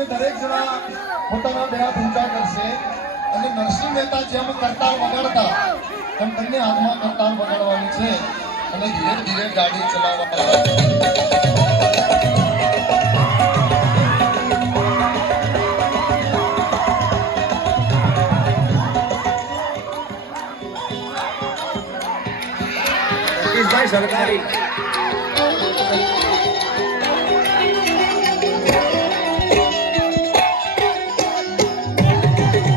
તમે દરેક જણા પોતાના બે હાથ ઊંચા કરશે અને નરસિંહ મહેતા જેમ કરતાલ વગાડતા એમ બંને હાથમાં કરતાલ વગાડવાની છે અને ધીરે ધીરે ગાડી ચલાવવાની. સરકારી